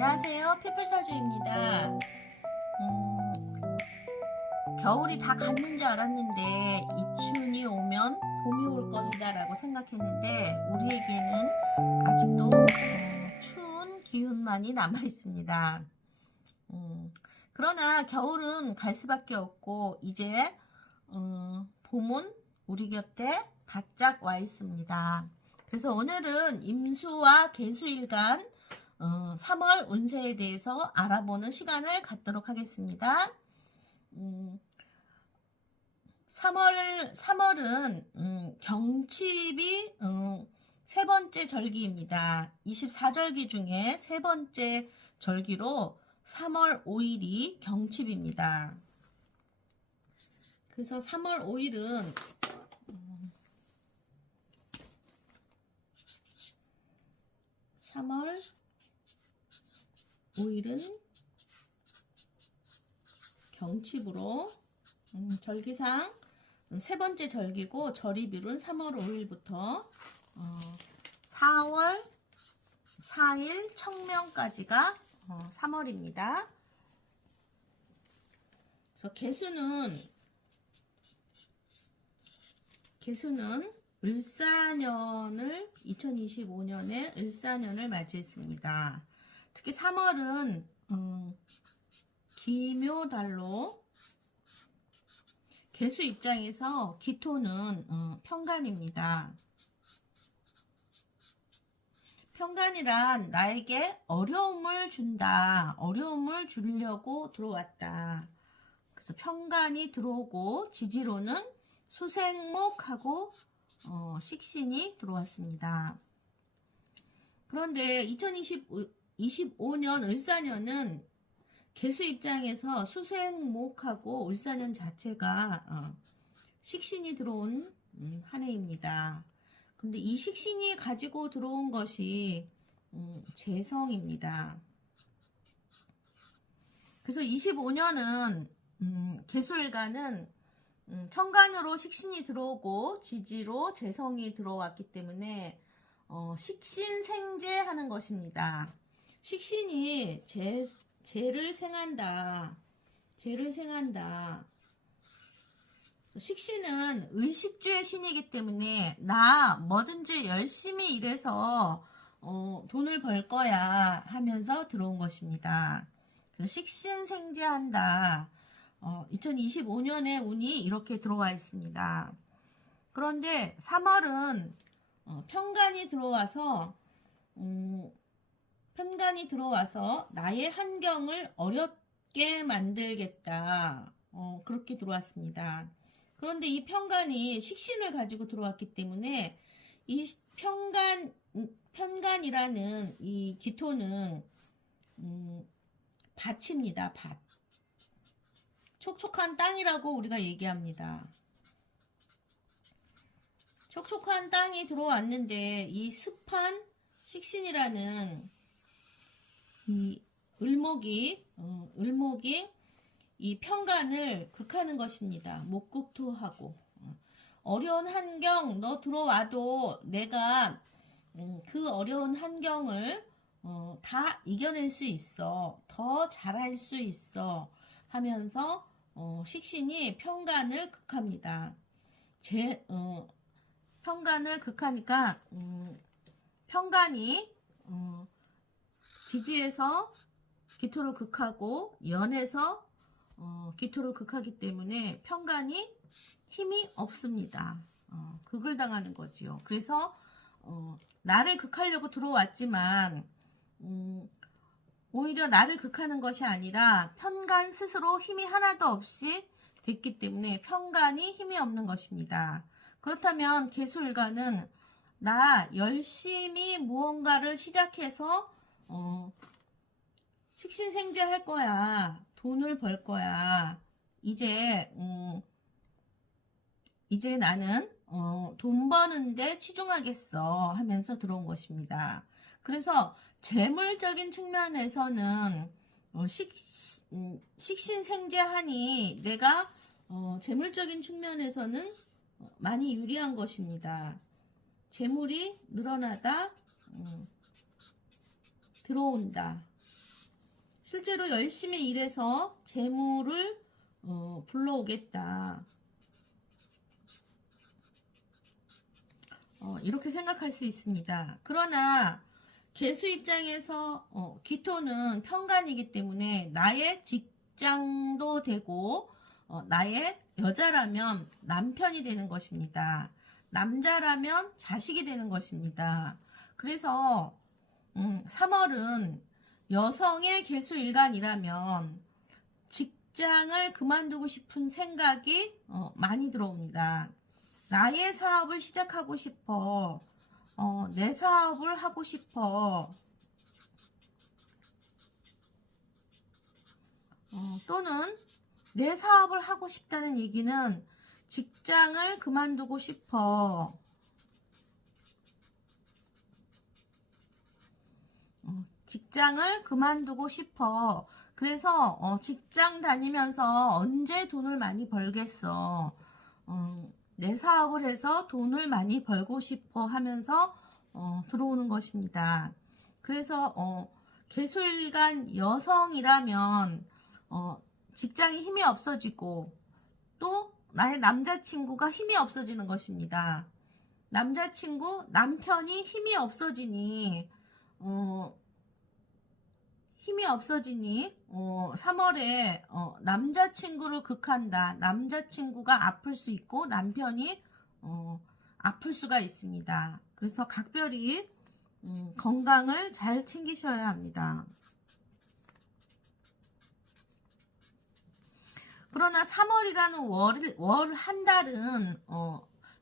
안녕하세요. 피플사주입니다. 겨울이 다 갔는 줄 알았는데 입춘이 오면 봄이 올 것이다 라고 생각했는데 우리에게는 아직도 추운 기운만이 남아 있습니다. 그러나 겨울은 갈 수밖에 없고 이제 봄은 우리 곁에 바짝 와 있습니다. 그래서 오늘은 임수와 개수일간 3월 운세에 대해서 알아보는 시간을 갖도록 하겠습니다. 3월은 경칩이 세 번째 절기입니다. 24절기 중에 세 번째 절기로 3월 5일이 경칩입니다. 그래서 3월 5일은 경칩으로 절기상 세 번째 절기고 절입일은 3월 5일부터 4월 4일 청명까지가 3월입니다. 그래서 개수는 을사년을 2025년에 을사년을 맞이했습니다. 특히 3월은 기묘달로 개수 입장에서 기토는 편간입니다. 편간이란 나에게 어려움을 준다. 어려움을 주려고 들어왔다. 그래서 편간이 들어오고 지지로는 수생목하고 식신이 들어왔습니다. 그런데 2025년 을사년은 개수 입장에서 수생목하고 을사년 자체가 식신이 들어온 한 해입니다. 근데 이 식신이 가지고 들어온 것이 재성입니다. 그래서 25년은 개수일간은 천간으로 식신이 들어오고 지지로 재성이 들어왔기 때문에 식신생재하는 것입니다. 식신이 재를 생한다. 식신은 의식주의 신이기 때문에 나 뭐든지 열심히 일해서 돈을 벌 거야 하면서 들어온 것입니다. 그래서 식신생재한다. 2025년에 운이 이렇게 들어와 있습니다. 그런데 3월은 편간이 들어와서 나의 환경을 어렵게 만들겠다. 그렇게 들어왔습니다. 그런데 이 편간이 식신을 가지고 들어왔기 때문에 이 편간이라는 이 기토는 밭입니다. 밭. 촉촉한 땅이라고 우리가 얘기합니다. 촉촉한 땅이 들어왔는데 이 습한 식신이라는 이 을목이 이 편간을 극하는 것입니다. 목극토하고 어려운 환경 너 들어와도 내가 그 어려운 환경을 다 이겨낼 수 있어. 더 잘할 수 있어. 하면서 식신이 편간을 극합니다. 편간을 극하니까 편간이 지지에서 기토를 극하고 연에서 기토를 극하기 때문에 편간이 힘이 없습니다. 극을 당하는 거지요. 그래서 나를 극하려고 들어왔지만 오히려 나를 극하는 것이 아니라 편간 스스로 힘이 하나도 없이 됐기 때문에 편간이 힘이 없는 것입니다. 그렇다면 개수일간은 나 열심히 무언가를 시작해서 식신생재할 거야. 돈을 벌 거야. 이제 나는 돈 버는데 치중하겠어 하면서 들어온 것입니다. 그래서 재물적인 측면에서는 식신생재하니 내가 재물적인 측면에서는 많이 유리한 것입니다. 재물이 늘어나다 들어온다. 실제로 열심히 일해서 재물을 불러오겠다. 이렇게 생각할 수 있습니다. 그러나 개수 입장에서 기토는 편간이기 때문에 나의 직장도 되고 나의 여자라면 남편이 되는 것입니다. 남자라면 자식이 되는 것입니다. 그래서 3월은 여성의 개수일간이라면 직장을 그만두고 싶은 생각이 많이 들어옵니다. 나의 사업을 시작하고 싶어. 내 사업을 하고 싶어. 또는 내 사업을 하고 싶다는 얘기는 직장을 그만두고 싶어. 직장을 그만두고 싶어. 그래서 직장 다니면서 언제 돈을 많이 벌겠어. 내 사업을 해서 돈을 많이 벌고 싶어 하면서 들어오는 것입니다. 그래서 개수일간 여성이라면 직장에 힘이 없어지고 또 나의 남자친구가 힘이 없어지는 것입니다. 남편이 힘이 없어지니 3월에 남자친구를 극한다. 남자친구가 아플 수 있고 남편이 아플 수가 있습니다. 그래서 각별히 건강을 잘 챙기셔야 합니다. 그러나 3월이라는 월 한 달은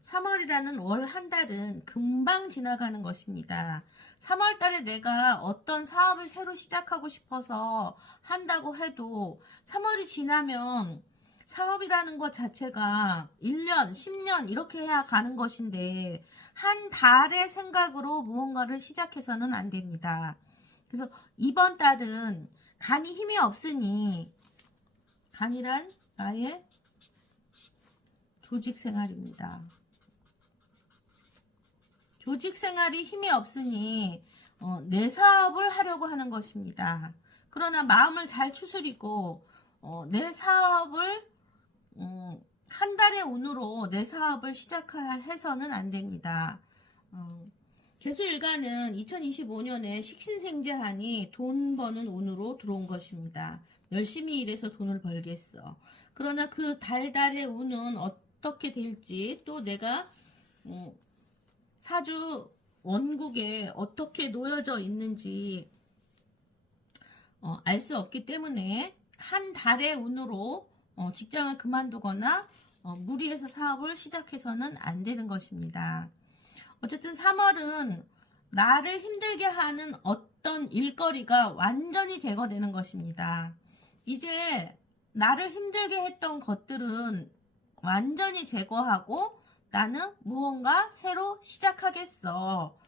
3월이라는 월 한 달은 금방 지나가는 것입니다. 3월 달에 내가 어떤 사업을 새로 시작하고 싶어서 한다고 해도 3월이 지나면 사업이라는 것 자체가 1년, 10년 이렇게 해야 가는 것인데 한 달의 생각으로 무언가를 시작해서는 안 됩니다. 그래서 이번 달은 간이 힘이 없으니 간이란 나의 조직 생활입니다. 조직 생활이 힘이 없으니 내 사업을 하려고 하는 것입니다. 그러나 마음을 잘 추스리고 내 사업을 한 달의 운으로 내 사업을 시작해서는 안 됩니다. 개수일간은 2025년에 식신생재하니 돈 버는 운으로 들어온 것입니다. 열심히 일해서 돈을 벌겠어. 그러나 그 달달의 운은 어떻게 될지 또 내가 사주 원국에 어떻게 놓여져 있는지 알 수 없기 때문에 한 달의 운으로 직장을 그만두거나 무리해서 사업을 시작해서는 안 되는 것입니다. 어쨌든 3월은 나를 힘들게 하는 어떤 일거리가 완전히 제거되는 것입니다. 이제 나를 힘들게 했던 것들은 완전히 제거하고 나는 무언가 새로 시작하겠어.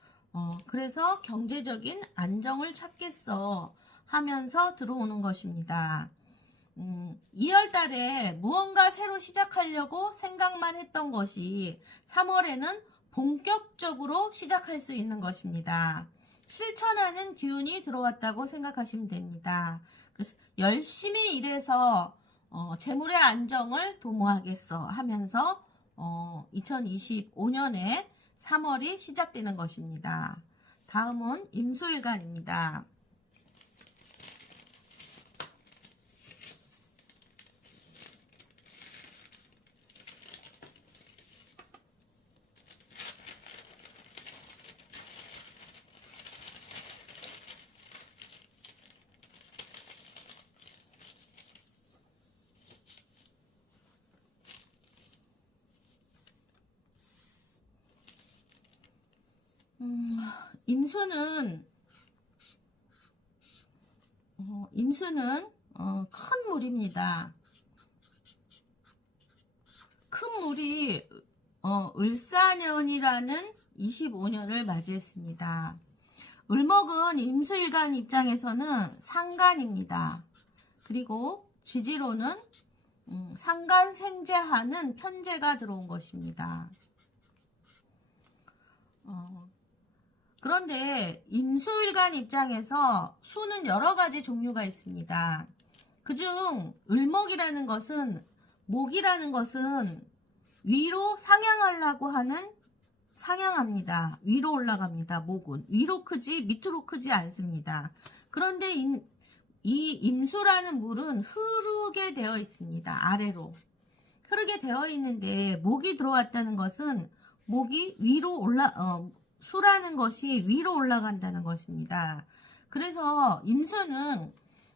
그래서 경제적인 안정을 찾겠어 하면서 들어오는 것입니다. 2월 달에 무언가 새로 시작하려고 생각만 했던 것이 3월에는 본격적으로 시작할 수 있는 것입니다. 실천하는 기운이 들어왔다고 생각하시면 됩니다. 그래서 열심히 일해서 재물의 안정을 도모하겠어 하면서 2025년에 3월이 시작되는 것입니다. 다음은 임수일간입니다. 임수는 큰 물입니다. 큰 물이 을사년이라는 25년을 맞이했습니다. 을목은 임수일간 입장에서는 상간입니다. 그리고 지지로는 상간생재하는 편재가 들어온 것입니다. 그런데 임수일간 입장에서 수는 여러 가지 종류가 있습니다. 그중 을목이라는 것은, 목이라는 것은 위로 상향하려고 하는, 상향합니다. 위로 올라갑니다. 목은 위로 크지 밑으로 크지 않습니다. 그런데 이 임수라는 물은 흐르게 되어 있습니다. 아래로 흐르게 되어 있는데, 목이 들어왔다는 것은 목이 위로 수라는 것이 위로 올라간다는 것입니다. 그래서 임수는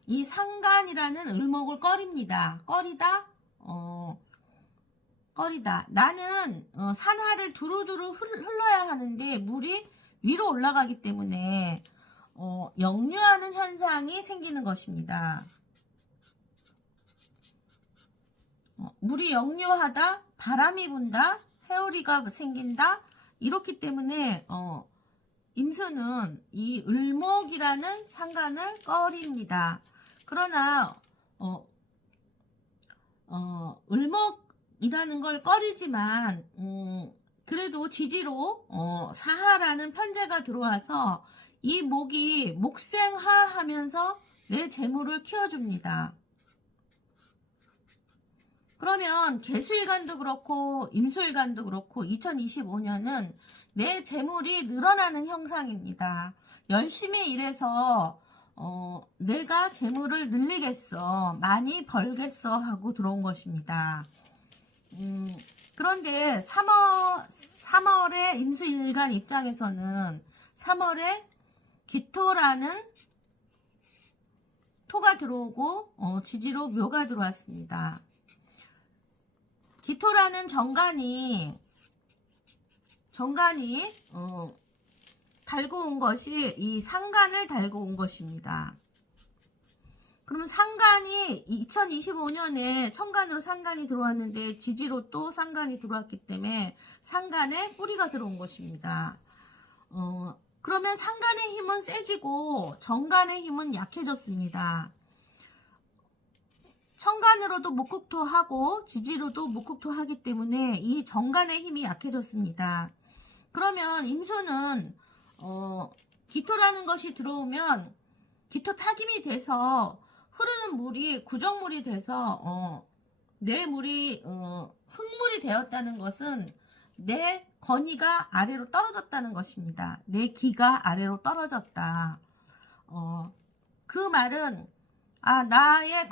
이 상간이라는 을목을 꺼립니다. 꺼리다. 나는 산하를 두루두루 흘러야 하는데 물이 위로 올라가기 때문에 역류하는 현상이 생기는 것입니다. 물이 역류하다, 바람이 분다, 해오리가 생긴다, 이렇기 때문에 임수는 이 을목이라는 상간을 꺼립니다. 그러나 을목이라는 걸 꺼리지만 그래도 지지로 사하라는 편제가 들어와서 이 목이 목생하하면서 내 재물을 키워줍니다. 그러면 개수일간도 그렇고 임수일간도 그렇고 2025년은 내 재물이 늘어나는 형상입니다. 열심히 일해서 내가 재물을 늘리겠어, 많이 벌겠어 하고 들어온 것입니다. 그런데 3월에 임수일간 입장에서는 3월에 기토라는 토가 들어오고 지지로 묘가 들어왔습니다. 기토라는 정관이 달고 온 것이 이 상간을 달고 온 것입니다. 그러면 상간이 2025년에 천간으로 상간이 들어왔는데 지지로 또 상간이 들어왔기 때문에 상간에 뿌리가 들어온 것입니다. 그러면 상간의 힘은 세지고 정간의 힘은 약해졌습니다. 천간으로도 목국토하고 지지로도 목국토하기 때문에 이 정간의 힘이 약해졌습니다. 그러면 임수는 기토라는 것이 들어오면 기토 타김이 돼서 흐르는 물이 구정물이 돼서 내 물이 흙물이 되었다는 것은 내 건의가 아래로 떨어졌다는 것입니다. 내 기가 아래로 떨어졌다. 그 말은 나의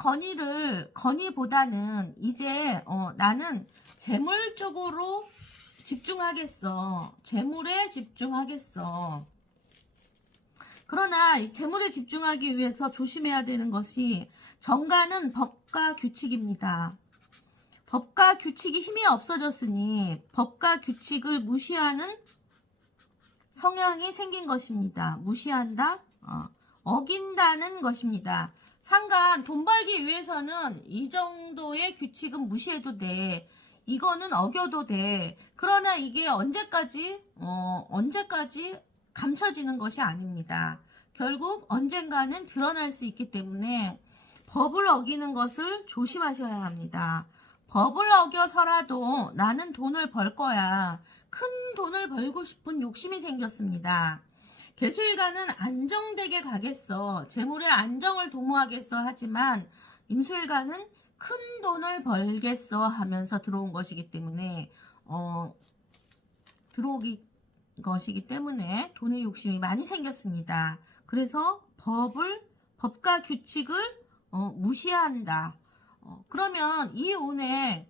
건의보다는 이제 나는 재물 쪽으로 집중하겠어. 재물에 집중하겠어. 그러나 이 재물에 집중하기 위해서 조심해야 되는 것이 정관은 법과 규칙입니다. 법과 규칙이 힘이 없어졌으니 법과 규칙을 무시하는 성향이 생긴 것입니다. 무시한다, 어긴다는 것입니다. 상관, 돈 벌기 위해서는 이 정도의 규칙은 무시해도 돼. 이거는 어겨도 돼. 그러나 이게 언제까지 감춰지는 것이 아닙니다. 결국 언젠가는 드러날 수 있기 때문에 법을 어기는 것을 조심하셔야 합니다. 법을 어겨서라도 나는 돈을 벌 거야. 큰 돈을 벌고 싶은 욕심이 생겼습니다. 개수일간은 안정되게 가겠어. 재물의 안정을 도모하겠어 하지만 임수일간은 큰 돈을 벌겠어 하면서 들어온 것이기 때문에 것이기 때문에 돈의 욕심이 많이 생겼습니다. 그래서 법과 규칙을 무시한다. 그러면 이 운에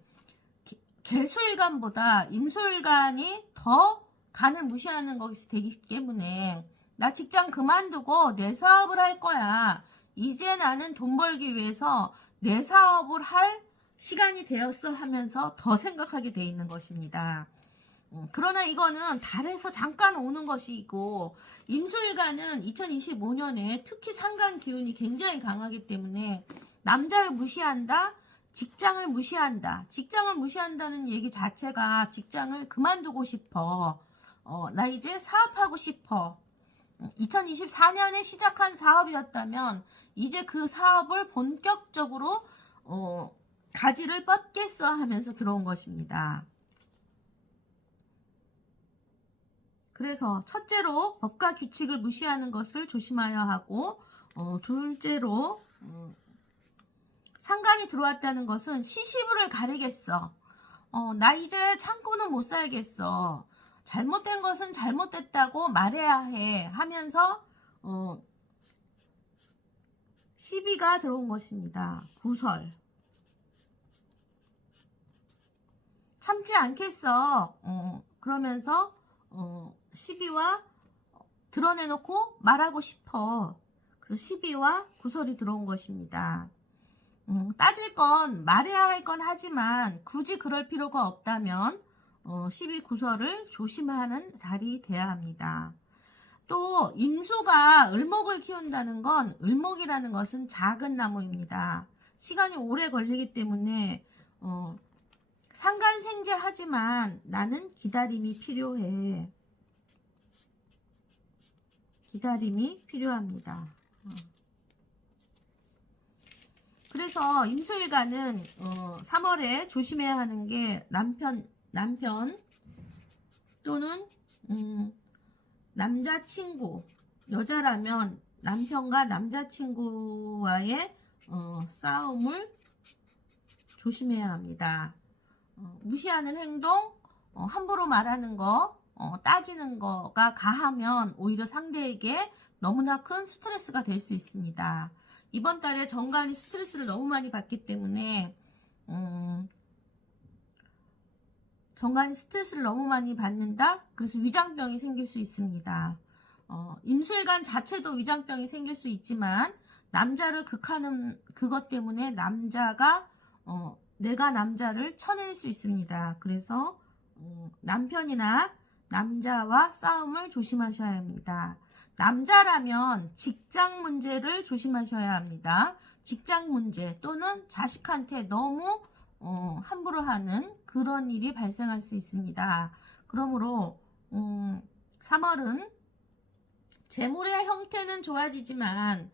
개수일간보다 임수일간이 더 간을 무시하는 것이 되기 때문에 나 직장 그만두고 내 사업을 할 거야. 이제 나는 돈 벌기 위해서 내 사업을 할 시간이 되었어 하면서 더 생각하게 돼 있는 것입니다. 그러나 이거는 달에서 잠깐 오는 것이고 임수일간은 2025년에 특히 상간 기운이 굉장히 강하기 때문에 남자를 무시한다, 직장을 무시한다. 직장을 무시한다는 얘기 자체가 직장을 그만두고 싶어. 나 이제 사업하고 싶어. 2024년에 시작한 사업이었다면 이제 그 사업을 본격적으로 가지를 뻗겠어 하면서 들어온 것입니다. 그래서 첫째로 법과 규칙을 무시하는 것을 조심하여 하고, 둘째로 상관이 들어왔다는 것은 시시부를 가리겠어. 나 이제 참고는 못 살겠어. 잘못된 것은 잘못됐다고 말해야 해 하면서 시비가 들어온 것입니다. 구설. 참지 않겠어. 그러면서 시비와 드러내놓고 말하고 싶어. 그래서 시비와 구설이 들어온 것입니다. 따질 건 말해야 할 건 하지만 굳이 그럴 필요가 없다면 시비 구설을 조심하는 달이 돼야 합니다. 또 임수가 을목을 키운다는 건, 을목이라는 것은 작은 나무입니다. 시간이 오래 걸리기 때문에 상간생재하지만 나는 기다림이 필요해. 기다림이 필요합니다. 그래서 임수일간은 3월에 조심해야 하는 게 남편 또는 남자친구, 여자라면 남편과 남자친구와의 싸움을 조심해야 합니다. 무시하는 행동, 함부로 말하는 거, 따지는 거가 가하면 오히려 상대에게 너무나 큰 스트레스가 될 수 있습니다. 이번 달에 정관이 스트레스를 너무 많이 받기 때문에 정관이 스트레스를 너무 많이 받는다? 그래서 위장병이 생길 수 있습니다. 임술관 자체도 위장병이 생길 수 있지만 남자를 극하는 그것 때문에 남자가 내가 남자를 쳐낼 수 있습니다. 그래서 남편이나 남자와 싸움을 조심하셔야 합니다. 남자라면 직장 문제를 조심하셔야 합니다. 직장 문제 또는 자식한테 너무 함부로 하는 그런 일이 발생할 수 있습니다. 그러므로 3월은 재물의 형태는 좋아지지만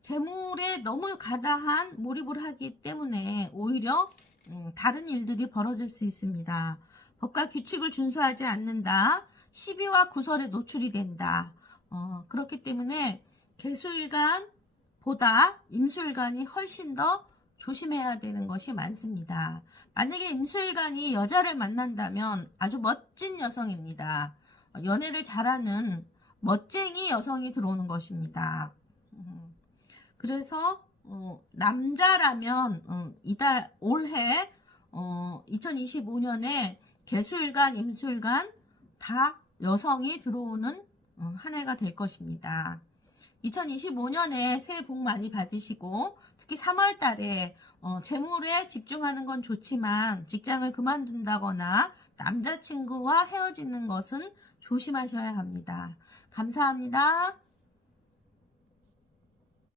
재물에 너무 과다한 몰입을 하기 때문에 오히려 다른 일들이 벌어질 수 있습니다. 법과 규칙을 준수하지 않는다. 시비와 구설에 노출이 된다. 그렇기 때문에 개수일간보다 임수일간이 훨씬 더 조심해야 되는 것이 많습니다. 만약에 임수일간이 여자를 만난다면 아주 멋진 여성입니다. 연애를 잘하는 멋쟁이 여성이 들어오는 것입니다. 그래서 남자라면 올해 2025년에 개수일간, 임수일간 다 여성이 들어오는 한 해가 될 것입니다. 2025년에 새해 복 많이 받으시고 특히 3월 달에 재물에 집중하는 건 좋지만 직장을 그만둔다거나 남자친구와 헤어지는 것은 조심하셔야 합니다. 감사합니다.